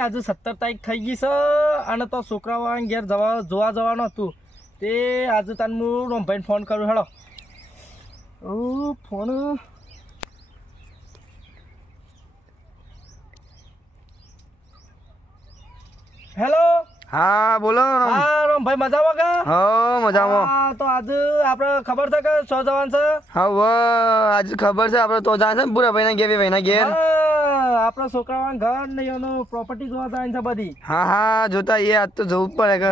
આજે 17 તારીખ થઈ ગઈ છે અને તો છોકરાઓ ઘેર જોવા જવાનું હતું તે આજે તને હું રોમભાઈને ફોન કરું હેડો ફોન હેલો હા બોલો હા રોમભાઈ મજામાં કા હો મજામાં હા તો આજે આપણે ખબર છે કે શો જવાનું છે હા આજે ખબર છે આપણે તો જાણ છે ને પૂરા ભાઈના ઘેર ભાઈના ઘેર આપણા છોકરાઓના ઘર ને એનો પ્રોપર્ટી જોવા જવાની છે બધી હા જોતા એ આજ તો જવું જ પડે કે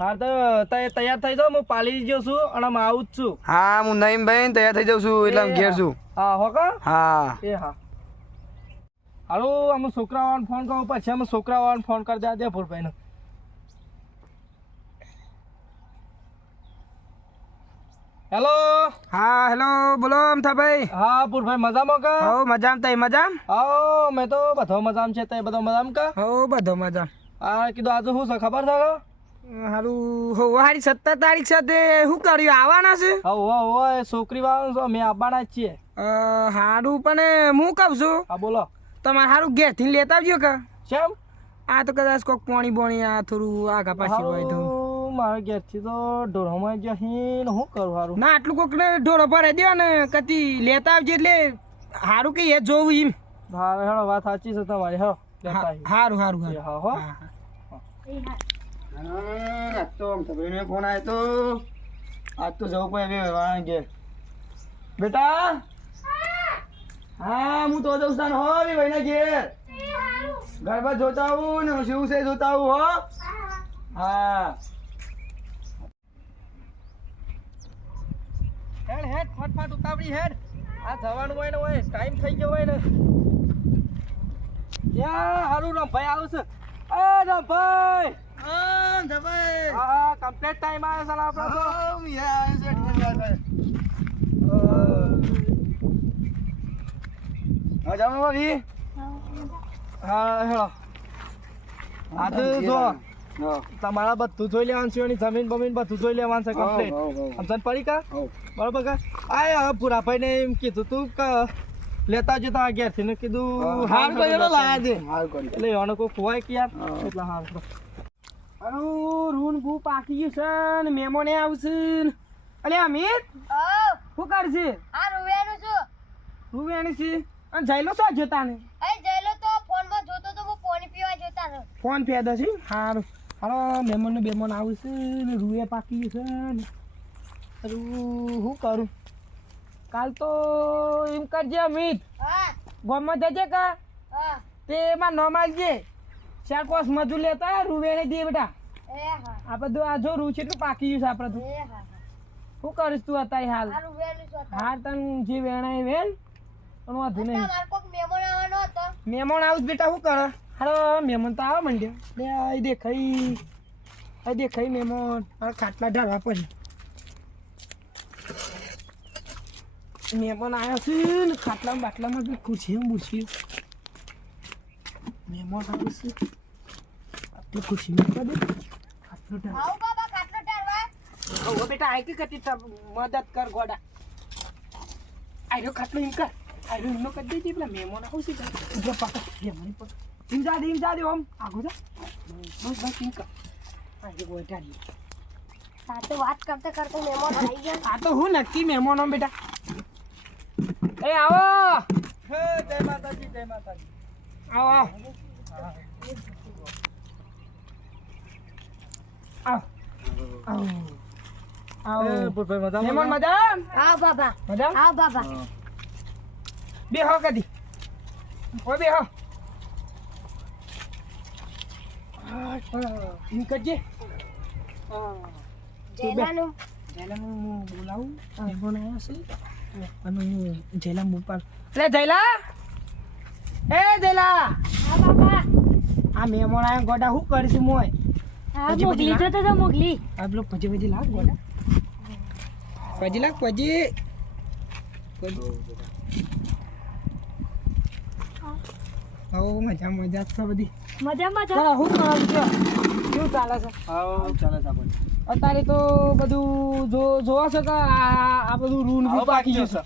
હા તો તૈયાર થઈ જાવ હું પાલી ગયો છું અને હું આવું જ છું હા હું નઈમ ભાઈ તૈયાર થઈ જાઉં છું એટલે ઘેર છું હા હો કા હા એ હા હાલો અમે છોકરાઓને ફોન કરો પછી અમે છોકરાઓને ફોન કરી દે ભૂરભાઈને હેલો હા હેલો બોલો અમથાભાઈ હા ભૂરભાઈ મજામાં કા હો મજામ તઈ મજામ હા મેં તો બધો મજામ છે તઈ બધો મજામ કા હો બધો મજામ હા કીધું આજે શું છે ખબર છે હારું હો હારી 17 તારીખ સાથે શું કર્યું આવવાના છે હો છોકરી વાળા છો મેં આવવાના જ છીએ હારું પણ હું કહું છું હા બોલો તમારે હારું ઘેરથી લેતા આવજો કે કેમ આ તો કદાચ કોક પાણી બોણી આ થોડું આગા પાછી હોય તો મારા ઘેરથી તો ઢોરોમાં જઈને શું કરું હારું ના આટલું કોક ને ઢોરો ભરે દે ને કતી લેતા આવજે એટલે હારું કે એ જોવું એમ હા હેડો વાત સાચી છે તમારી હેડો હારું હારું હા હો આજ તો ભાઈને ફોન આવ્યો તો આજ તો જવું પડે વાળા ઘેર બેટા હા હું તો જઉં હો ભાઈને ઘેર ગરબા જોતા આવું ને શું છે જોતા આવું હો હા હેડ હેડ ફટફટ ઉતાવળી હેડ આ જવાનું હોય ને હોય ટાઈમ થઈ ગયો હોય ને યા હારું રમભાઈ આવું છે એ રમભાઈ હા કમ્પ્લીટ ટાઈમ આવ્યો છે આપણે તો મજામાં ભાભી હા હેડો આજે જો તમારા બધું જોઈ લેવાનું છે એની જમીન બમીન બધું જોઈ લેવાનું છે કમ્પ્લીટ સમજણ પડી કા બરોબર કા આ પૂરાભાઈ ને એમ કીધું તું કે લેતા જતા તમારા ઘેરથી ને કીધું હાર કર્યો લાયા છે એટલે એનો કોઈ ખોવાય કે યાર એટલે હાર રૂન બુ પાકી ગયું છે ને મહેમાને આવશે અલે અમિત શું કરશે આ રૂવેનું છું રૂવેણી છે અને જઈલો શું જોતા ને એ જઈલો તો ફોનમાં જોતો તો હું પાણી પીવા જોતા ને ફોન ફેદા છે હારું હાલો મહેમાન બેમાન આવશે ને રૂએ પાકી છે ને શું કરું કાલ તો એમ કરજે અમિત હા ગામમાં જજે કા હા તે એમાં ન માલજે 4-5 મજૂર લેતા રૂવેણી દે બેટા એ હા આ બધું આ જો રૂ છે એટલું પાકી ગયું છે આપણે તો એ હા શું કરીશ તું અત્યારે હાલ આ રૂવેનું છું હાર તન જે વેણાય વેણ પણ વાંધો નહીં માર કોક મહેમાન આવવાનો હતો મહેમાન આવું બેટા શું કરે હાલો મહેમાન તો આવવા માંડ્યા લે આ દેખાઈ મહેમાન આ ખાટલા ઢાળવા પછી મહેમાન આવ્યા છે ને ખાટલામાં બાટલામાં બી ખુરશી બુરશી મહેમાન આવે છે આટલી ખુરશી મૂકવા દે ખાટલો ઢાળ આવું બાબા ખાટલો ટાળવા હવે બેટા આઈ કે કતી મદદ કર ગોડા આયરો ખાટલો એમ કર આયરો એમનો કરી દેજે પેલા મહેમાન આવશે ઉભા પાકા મહેમાન પર એમ જા દે ઓમ આગો જા બસ એમ કર આયરો ગોટાડી આ તો વાત કરતા કરતા મહેમાન આવી ગયા આ તો હું નક્કી મહેમાનો બેટા એ આવો હે જય માતાજી આવો આવો આવો ભૂરભાઈ મજામાં મહેમાન મજામ આવ બાબા મજામ આવ બાબા બેહો કદી ઓ બેહો એમ કરજે જયલાનું જયલાનું બોલાવું મહેમાન આવ્યા છે અને હું જયલા મોપાલ એટલે જયલા એ જયલા હા બાબા આ મહેમાન આવ્યા ગોડા શું કરીશ મોય હા મોગલી જોતો તો મોગલી આ પેલો પજી લાગ ગોડા પજી લાગ પજી હો મજા છે બધી મજામાં છો શું કરવાનું છે કેવું ચાલે છે હા ચાલે છે આપણે અત્યારે તો બધું જોવા છે કે આ બધું રૂન બી પાકી જશે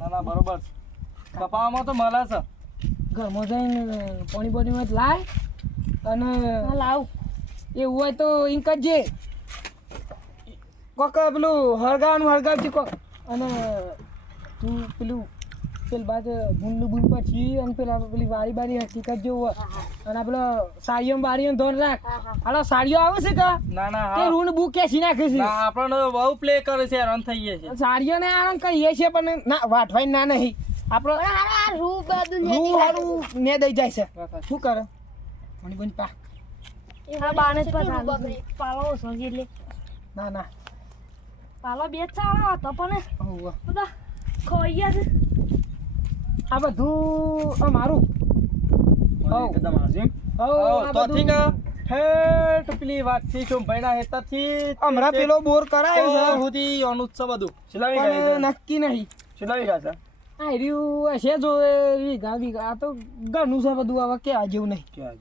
ના બરોબર છે કપાવામાં તો મળે છે ઘરમાં જઈને પાણી પાણીમાં લાય અને હા લાવ એવું હોય તો ઈમ કરજે કોક પેલું હળગાવાનું હળગાવજે કોક અને તું પેલું બાદ ભૂંડનું બૂન પછી અને પેલા પેલી વારી બારી હકીકત જેવું હોય અને આ પેલો સાડીઓ બારીઓ ધોન રાખ હાલો સાડીઓ આવે છે કા ના ના તે રૂણ બુક કેસી નાખે છે ના આપણને બહુ પ્લે કરે છે હેરાન થઈ ગયા છે સાડીઓ ને આરામ કરીએ છીએ પણ ના વાટવાય ના નહીં આપણો આ રૂ બધું રૂ હારું ને દઈ જાય છે શું કરે પાણી બંધ પા હા બાને જ પાલો સમજી એટલે ના ના પાલો બે ચાળો હતો પણ હોવ બધા ખોઈ ગયા છે આ બધું અમારું હોવ તો ઠીક ઠેઠ પેલી વાતથી ચોંભાઈના હેતરથી હમણાં પેલો બોર કરાયો છે સુધી અનુત્સવ બધું પણ નક્કી નહીં ચલાવી ગયા છે આ રહ્યું હશે જો વીઘા વીઘા આ તો ઘણું છે બધું હવે ક્યાં જેવું નહીં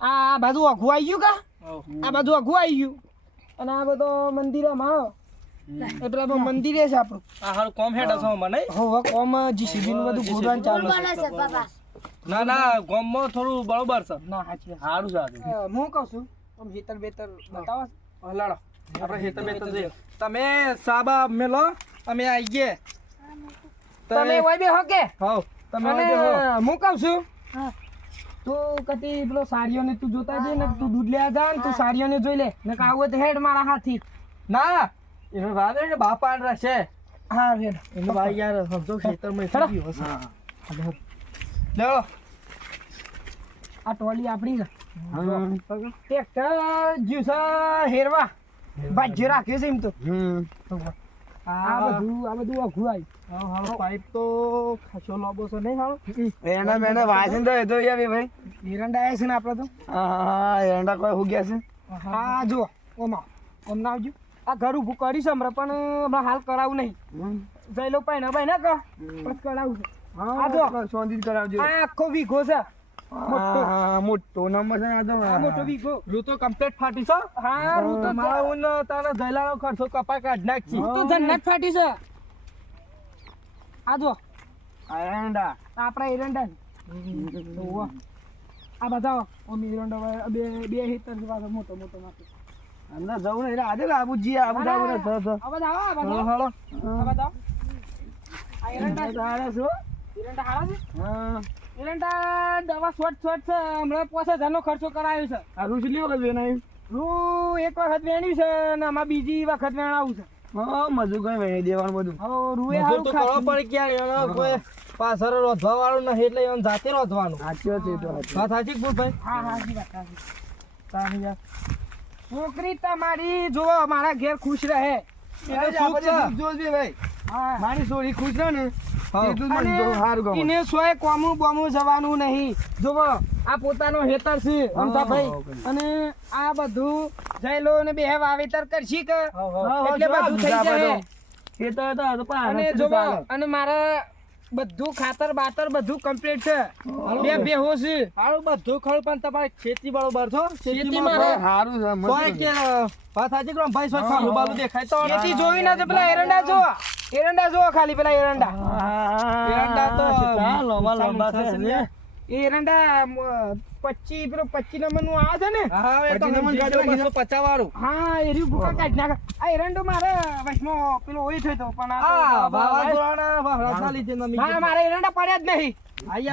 આ બાજુ અઘું આવી ગયું કા આ બાજુ અઘું આવી ગયું અને આ બધો મંદિર મારો એ પેલા મંદિરે છે આપણું આ હારું કોમ હેડ છે મને હો કોમ જીસીબી નું બધું ગોળવાનું ચાલુ બને છે બાબા ના ના ગામમાં થોડું બરોબર છે ના સાચી વાત સારું છે હું કહું છું આમ હેતર બેતર બતાવો હલાડો આપણે હેતર બેતર જઈએ તમે સાબા મેલો અમે આવી ગયે તમે ઓય બે હો કે હોવ તમે અને આવી ગયો હું કહું છું હા તું કતી પેલો સાડીઓ ને તું જોતા જઈ ને તું દૂધ લેવા જા ને તું સાડીઓ ને જોઈ લે ને આવું તો હેડ મારા હાથી ના એને વાત ને બાપા રહેશે હા રેડ એને ભાઈ યાર સમજો ખેતરમાં હેડો. થઈ ગયું હશે લેવો આ ટોલી આપણી છે ટ્રેક્ટર જ્યુસ હેરવા બાજ્ય રાખ્યો છે એમ તો આ બધું અઘું આવી હાલો પાઇપ તો ખાસો લાંબો છે નહીં હાલો એરંડા મેંડા વાસન તો એ તો યાર ભાઈ એરંડા આવ્યા છે ને આપણે તો હા એરંડા કોઈ હું ગયા છે હા જો ઓમાં ઓમ ના આવજો આ ઘર ઊભું કરીશ હમણાં પણ હમણાં હાલ કરાવું નહીં જઈ લો પાઈ ના કા પછી કરાવું છે આ જો સોંધી કરાવજો આ આખો વીઘો છે મોટો મોટો નંબર છે ને આ તો આ મોટો વીઘો રૂ તો કમ્પ્લીટ ફાટી છે હા રૂ તો મારા ઊન તારા જયલાનો ખર્ચો કપા કાઢ નાખી રૂ તો જન્નત ફાટી છે આ જો એરંડા આપણા એરંડા ને. ઓહો. આ બધા ઓમ એરંડા બે હેતર છે પાછો મોટો મોટો નાખે અંદર જવું ને એટલે આજે આબુજી આબુ જાવું ને સર સર આ બધા આવો, આ બધા હાલો આ બધા આ એરંડા તારે શું એરંડા હારા છે હા એરંડા દવા શોર્ટ શોર્ટ છે હમણાં 5000 નો ખર્ચો કરાયો છે આ રૂ કેટલી વખત વેનાયું રૂ એક વખત વેણ્યું છે અને આમાં બીજી વખત વેણાવું છે હા મજૂર કઈ વેણી દેવાનું બધું હવે રૂએ મજૂર હારું તો કરવો ખાસું. પડે ક્યાં એનો કોઈ પાછળ રોધવા વાળું નથી એટલે એને જાતે રોધવાનું સાચી વાત છે એ તો સાચી. વાત સાચી કે ભાઈ હા હા જી વાત સાચી. તારી યાર. છોકરી તમારી જોવો મારા ઘેર ખુશ રહે એને સુખ છે. જોજે ભાઈ હા મારી સોરી ખુશ રહે ને હા. એટલું જ મને જો સારું ગમે એને સોય કોમું બોમું જવાનું નહીં જોવો આ પોતાનો હેતર છે અમથા ભાઈ અને આ બધું જયલો ને બે વાવેતર કરશી કે એટલે બધું થઈ જાય એ તો હતા તો પણ અને જોવો અને મારા બધું ખાતર બાતર બધું કમ્પ્લીટ છે બે બેહો છે સારું બધું ખરું પણ તમારે ખેતી બરોબર છો ખેતીમાં સારું છે મસ્ત સોય કે વાત સાચી કે ભાઈ સોય ખાલું બાલું દેખાય તો ખેતી જોઈ ના તો પેલા એરંડા જો ખાલી પેલા એરંડા એરંડા તો લોબા લોબા છે ને એરંડા 25 પેલો 25 નંબર નું આવે છે ને હા એ તો પછી નમન ગાડી વાગી 250 વાળું હા એરી ભૂકા કાઢ નાખે આ એરંડો મારે વચમાં પેલો ઓય થયો તો પણ આ આ તો વાવાઝોડાના વાહડા લીધે નમી હા મારે એરંડા પડ્યા જ નહીં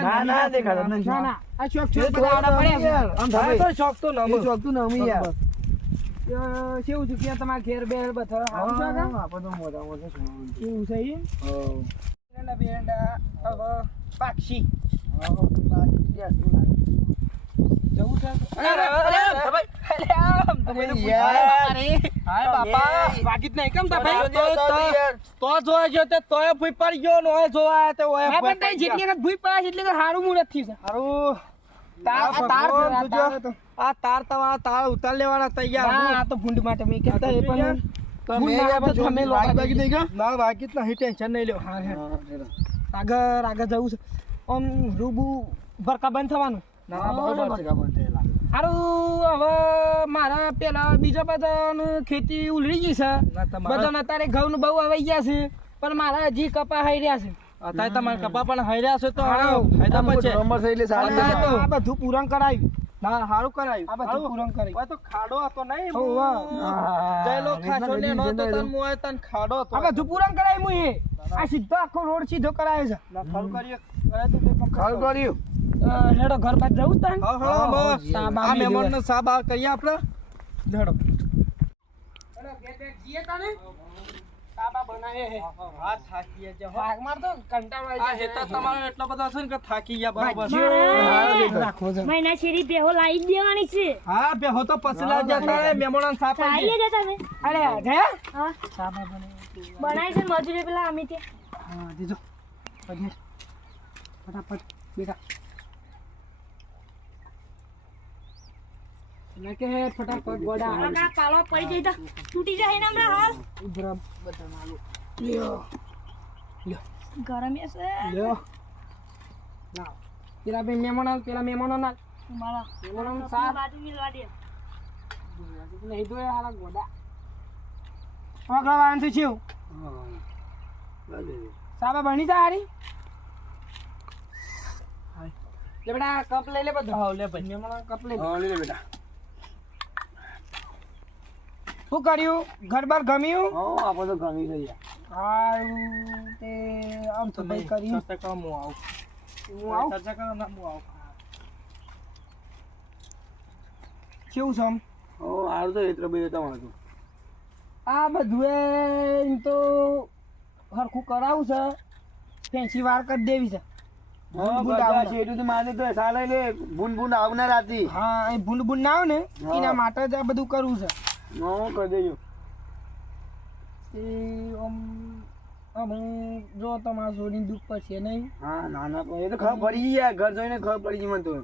ના ના દેખાતા નથી. ના ના આ શોખ છે એ તો બધા પડ્યા છે આમ હા, ભાઈ તો શોખ તો એ નમો ચોકતું ને અમે યાર કેવું છે કે તમારા ઘેર બેર બધા આવું છે કાં? આપણે તો મોટા મોટા છે. એવું છે એમ? એરંડા બેરંડા હવે પાક્ષી જવું છે હાય બાપા વાગી જ નહીં કેમ તા તો ભાઈ જોવા ગયો તે તોય ભૂઈ પડી ગયો ને ઓય જોવા આયા તે ઓય હા, પણ તઈ જેટલી વખત ભૂઈ પાડે છે એટલી વખત હારું મુહૂર્ત થયું છે હારું તાર આ તાર છે, આ તાર હતો. આ તાર તમારા તાર ઉતાર લેવાના તૈયાર હા, આ તો ભૂંડ માટે મેં કહેતા એ પણ ભૂંડ ના તો તમે લોકો બાકી નહીં કા ના બાકી જ નહીં ટેન્શન નહીં લ્યો હા, હા. આગળ જવું છે આમ રૂબુ ભરકા બંધ થવાનું ના બરોબર છે હારું હવે મારા પેલા બીજા બધા ખેતી ઉલડી ગઈ છે ના તમારે બધા અત્યારે ઘઉં બહુ આવી ગયા છે પણ મારા હજી કપા હાઈ રહ્યા છે અત્યારે તમારે કપા પણ હર્યા છે તો ફાયદા પણ છે નંબર છે એટલે સારું અત્યારે તો આ બધું પૂરણ કરાયું ના સારું કરાયું આ બધું પૂરણ કરાયું ઓય તો ખાડો હતો નહીં હોવ, વાહ. જયલો ખાસો ને નો તો તન મોય તન ખાડો હતો આ બધું પૂરણ કરાયું હું એ આ સીધો આખો રોડ સીધો કરાયો છે ના ખરું કરીએ કરે તો કંઈ કામ ખારું કર્યું હેડો ઘર બાદ જવું તાન હા હા બસ સાબ આ આવી મહેમાનનો સાબ આ કરીએ આપણે લેડો સાબા બનાવે હે હા થાકી ગયા હો ભાગ માર તો કંટાળો આવી આ જાય હેતા તમારો એટલો બધો છે ને કે થાકી ગયા બરોબર રાખો છે મહિના શેરી બેહો લાવી જ દેવાની છે હા બે હો તો પસલા જતા રે મહેમાનોને સાપ ચાલી જતા તમે અરે જયા હા સાબા બનાવે બનાય છે મજૂરી પેલા અમિતે હા દીધો પધેર ફટાફટ બેટા મેં કે ફટાફટ ગોડા આ પાલો પડી જઈ તો તૂટી જાય ને હમણાં હાલ ઉભરા બધા માલો લ્યો ગરમ છે લ્યો લાવ પેલા બે મહેમાનો પેલા મહેમાનો ના મારા મહેમાનો સાત બાજુ મિલવા દે નહીં તો હાલા ગોડા પકડવા આંતું છું સાબા બની જા હારી લે બેટા કપ લઈ લે બધો હા લે ભાઈ મહેમાનો કપ લઈ હા લે બેટા શું કર્યું ઘર બાર ગમ્યું હા આપણે તો ગમી છે યાર હારું તે આમ તો ભાઈ કરી ચર્ચા કરો હું આવું હું આવું ચર્ચા કરો ના હું આવું કેવું છે આમ? ઓ હારું તો એટલો બધો તમારે તો આ બધું એમ તો હરખું કરાવું છે ફેન્સી વાર કરી દેવી છે હા બુંદ બધા આવના. શેઠું તો માને તો સાલે લે બુન આવનાર હતી હા એ ભૂંડ ભૂંડ ના આવે ને હા. એના માટે જ આ બધું કરવું છે હા કરી દેજો એ આમ આમ જો તમારા જોડીને દુઃખ પડશે નહીં હા ના ના પણ એ તો ખબર પડી ગઈ યાર ઘર જોઈને ખબર પડી ગઈ મને તો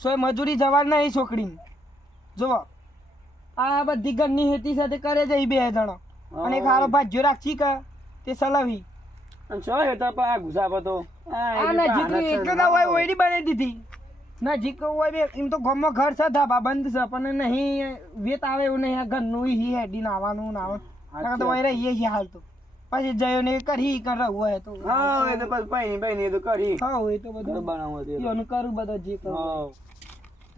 સોય મજૂરી જવા નહીં છોકરીને જો આ બધી ઘરની હેતી સાથે કરે છે ઈ બે જણો અને એક હારો ભાજ્યો રાખી કે તે સલાવી અને છો હેતા પા ગુસાપો તો આ નજીક એક જ હોય ઓયડી બનાવી દીધી નજીક હોય બે એમ તો ગામમાં ઘર છે ધાબા બંધ છે પણ નહીં વેત આવે એવું નહીં આ ઘરનું ઈ હેડી નાવાનું નાવાનું તો હોય રહીએ છીએ હાલ તો પછી જયો ને કરી કર રહું હોય તો હા એ તો બસ ભાઈ ભાઈ એ તો કરી હા હોય તો ઘર બધું બનાવવું હતું એનું કરું બધો જે કરું હા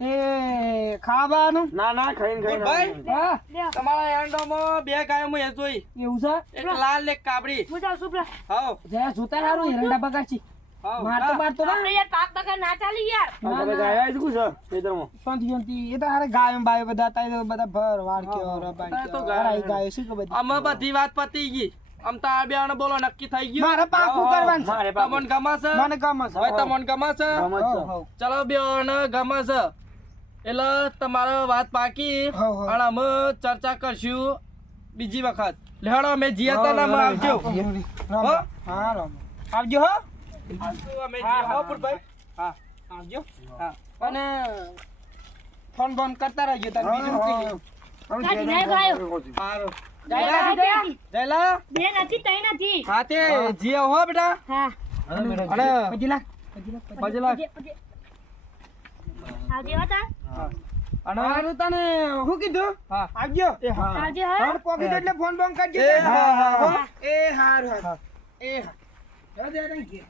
એ ખાવાનું ના ના ખાઈને ભાઈ. ખાઈને હા લ્યો તમારા એન્ડોમાં બે ગાયો હું એ જોઈ એવું છે એક લાલ ને એક કાબરી હું જાઉં છું પેલા હાઉ જરા જોતા સારું એરંડા બગાડશી હાઉ મારતો મારતો ના આપણે યાર પાક બગા ના ચાલી યાર ના, તમે ના. ગયા છે કુછ ખેતરમાં શાંતિ શાંતિ એ તો હારે ગાયો ને બાયો બધા તાઈ તો બધા ભર વાર કયો હા, રબાઈ તો કયો ગાયો. હરાઈ ગાયો શું કે બધી અમે બધી વાત પતી ગઈ આમ તો આ બેન બોલો નક્કી થઈ ગયું મારે પાકું કરવાનું છે મારે પાકું. તમને ગમે છે મને ગમે છે હવે તમને ગમે છે ગમે છે. હઉ, હઉ. ચલો બેન ગમે છે એટલે તમારે વાત પાકી હઉ, હઉ. અને અમે ચર્ચા કરશું બીજી વખત લેડો અમે જીતા ના અમે આવજો રામ. હો? હા રામ. આવજો હો આવજો અમે હા, જીયા. હો હા, પુરભાઈ હા આવજો હા અને ફોન બોન કરતા રહેજો તાર બીજું શું કહીએ? અમે કાઢી ઘેર નાખ ગાયો. સારું જયલા, જયલા. જયલા બે નથી તઈ નથી હા તે જીયા હો બેટા હા અને પછી લાખ. પછી લાખ. આવજે હતા અને હારું તને શું કીધું હા આવજો એ હા આવજે હા ફોન પોકેટ એટલે ફોન બોન કરજો એ હા, હા, હો? એ હારું હારું. એ હારું. જજે, જજે, ઘેર.